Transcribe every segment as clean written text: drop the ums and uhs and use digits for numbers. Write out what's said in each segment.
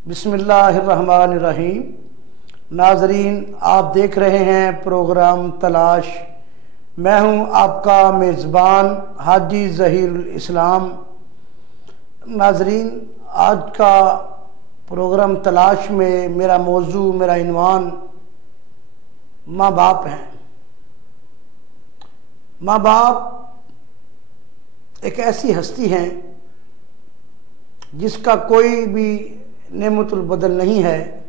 बिस्मिल्लाहिर्रहमानिर्रहीम। नाजरीन, आप देख रहे हैं प्रोग्राम तलाश। मैं हूं आपका मेज़बान हाजी ज़हीरुल इस्लाम। नाजरीन, आज का प्रोग्राम तलाश में मेरा मौजू, मेरा इन्वान माँ बाप हैं। माँ बाप एक ऐसी हस्ती हैं जिसका कोई भी नेमतुल बदल नहीं है,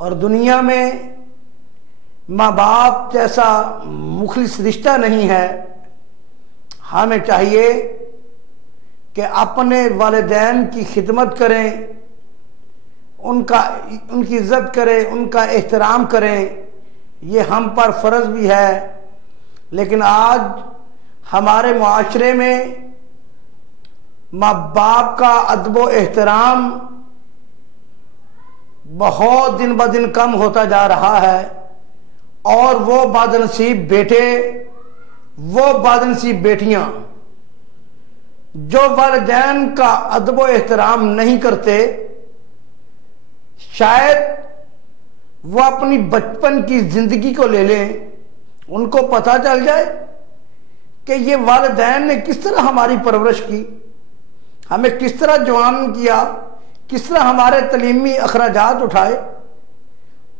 और दुनिया में माँ बाप जैसा मुखलिस रिश्ता नहीं है। हमें चाहिए कि अपने वालिदैन की खिदमत करें, उनकी इज्जत करें, उनका एहतराम करें। ये हम पर फ़र्ज भी है। लेकिन आज हमारे मुआशरे में माँ बाप का अदब एहतराम बहुत दिन ब दिन कम होता जा रहा है, और वो बदनसीब बेटे, वो बदनसीब बेटियां जो वालिदैन का अदब एहतराम नहीं करते, शायद वो अपनी बचपन की जिंदगी को ले लें। उनको पता चल जाए कि ये वालिदैन ने किस तरह हमारी परवरिश की, हमें किस तरह जवान किया, किस तरह हमारे तलीमी अखराजात उठाए,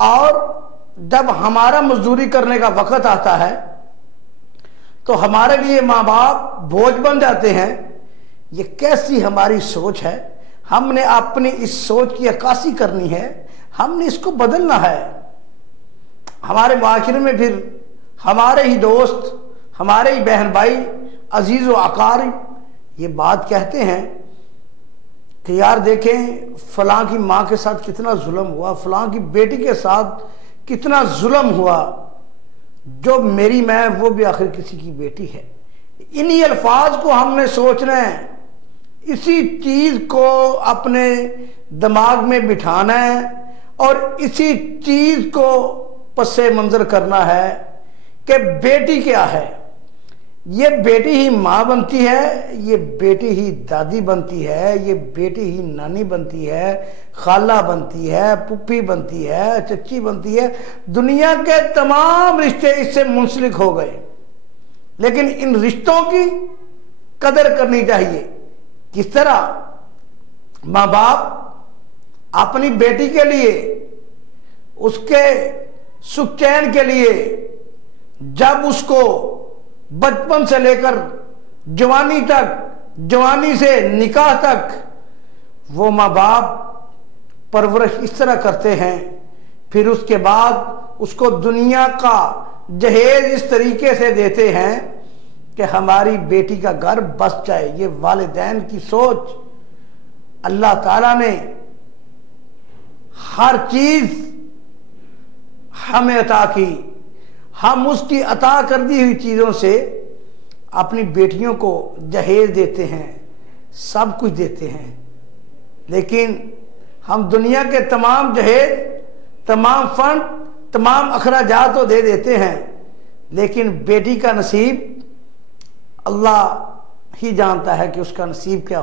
और जब हमारा मजदूरी करने का वक़्त आता है तो हमारे लिए माँ बाप बोझ बन जाते हैं। ये कैसी हमारी सोच है। हमने अपनी इस सोच की अक्कासी करनी है, हमने इसको बदलना है। हमारे माशरे में फिर हमारे ही दोस्त, हमारे ही बहन भाई, अजीज़ व अकारिब ये बात कहते हैं कि यार देखें, फलां की माँ के साथ कितना जुल्म हुआ, फलां की बेटी के साथ कितना जुल्म हुआ, जो मेरी माँ वो भी आखिर किसी की बेटी है। इन्हीं अल्फाज को हमने सोचना है, इसी चीज को अपने दिमाग में बिठाना है, और इसी चीज को पस्से मंजर करना है कि बेटी क्या है। ये बेटी ही माँ बनती है, ये बेटी ही दादी बनती है, ये बेटी ही नानी बनती है, खाला बनती है, पुप्पी बनती है, चच्ची बनती है। दुनिया के तमाम रिश्ते इससे मुंसलिक हो गए। लेकिन इन रिश्तों की कदर करनी चाहिए। किस तरह माँ बाप अपनी बेटी के लिए, उसके सुख चैन के लिए, जब उसको बचपन से लेकर जवानी तक, जवानी से निकाह तक, वो माँ बाप परवरिश इस तरह करते हैं, फिर उसके बाद उसको दुनिया का जहेज इस तरीके से देते हैं कि हमारी बेटी का घर बस जाए। ये वालिदैन की सोच। अल्लाह ताला ने हर चीज हमें अता की, हम उसकी अता कर दी हुई चीज़ों से अपनी बेटियों को जहेज देते हैं, सब कुछ देते हैं। लेकिन हम दुनिया के तमाम जहेज, तमाम फंड, तमाम अखराजात तो दे देते हैं, लेकिन बेटी का नसीब अल्लाह ही जानता है कि उसका नसीब क्या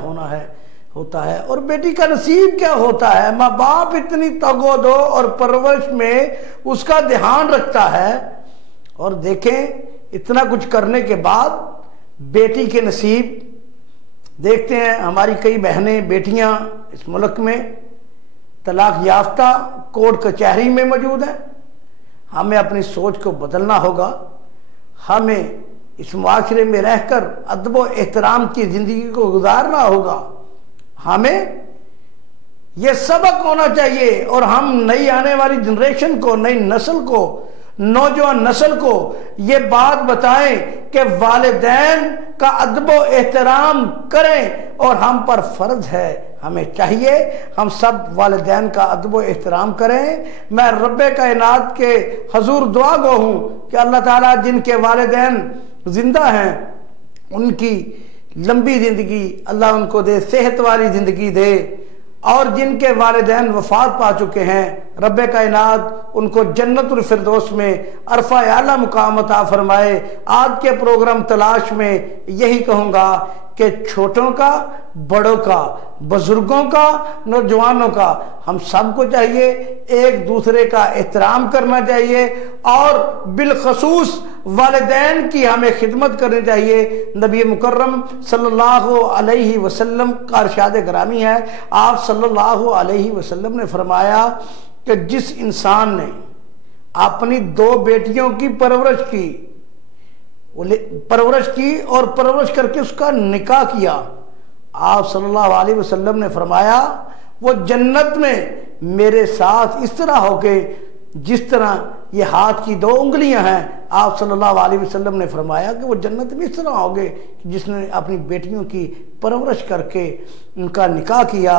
होता है, और बेटी का नसीब क्या होता है। माँ बाप इतनी तगोदो और परवरिश में उसका ध्यान रखता है, और देखें इतना कुछ करने के बाद बेटी के नसीब देखते हैं। हमारी कई बहनें, बेटियां इस मुल्क में तलाक याफ्ता कोर्ट कचहरी में मौजूद हैं। हमें अपनी सोच को बदलना होगा। हमें इस मुआशरे में रहकर अदब व एहतराम की ज़िंदगी को गुजारना होगा। हमें यह सबक होना चाहिए, और हम नई आने वाली जनरेशन को, नई नस्ल को, नौजवान नस्ल को ये बात बताएं कि वालिदैन का अदब एहतराम करें, और हम पर फर्ज है, हमें चाहिए हम सब वालिदैन का अदब एहतराम करें। मैं रब्बे कायनात के हजूर दुआ गो हूँ कि अल्लाह ताला जिनके वालिदैन जिंदा हैं उनकी लंबी ज़िंदगी अल्लाह उनको दे, सेहत वाली ज़िंदगी दे, और जिनके वालिदैन वफात पा चुके हैं रब कायनात उनको जन्नतुल फिरदौस में अरफा आला मुकाम अता फरमाए। आज के प्रोग्राम तलाश में यही कहूँगा कि छोटों का, बड़ों का, बुजुर्गों का, नौजवानों का, हम सबको चाहिए एक दूसरे का एहतराम करना चाहिए और बिलखसूस वालिदैन की हमें खिदमत करनी चाहिए। नबी मुकर्रम सल्लल्लाहु अलैहि वसल्लम का इरशाद गिरामी है, आप सल्लल्लाहु अलैहि वसल्लम ने फरमाया कि जिस इंसान ने अपनी 2 बेटियों की परवरिश की और परवरिश करके उसका निकाह किया, आप सल्लल्लाहु अलैहि वसल्लम ने फरमाया वो जन्नत में मेरे साथ इस तरह होके जिस तरह ये हाथ की 2 उंगलियां हैं। आप सल्लल्लाहु अलैहि वसल्लम ने फरमाया कि वो जन्नत में इस तरह होगे जिसने अपनी बेटियों की परवरिश करके उनका निकाह किया।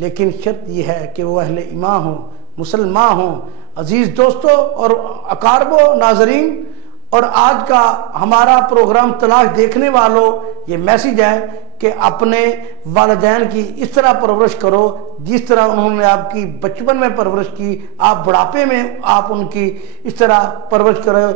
लेकिन शर्त यह है कि वो अहले ईमान हो, मुसलमान हो। अजीज दोस्तों और अकारबो नाजरीन, और आज का हमारा प्रोग्राम तलाश देखने वालों, ये मैसेज है कि अपने वालिदैन की इस तरह परवरिश करो जिस तरह उन्होंने आपकी बचपन में परवरिश की, आप बुढ़ापे में आप उनकी इस तरह परवरिश करो।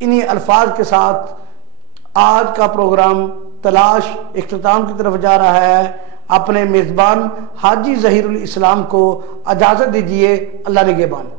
इन्हीं अल्फाज के साथ आज का प्रोग्राम तलाश इख्तिताम की तरफ जा रहा है। अपने मेज़बान हाजी ज़हीरुल इस्लाम को इजाज़त दीजिए। अल्लाह निगहबान।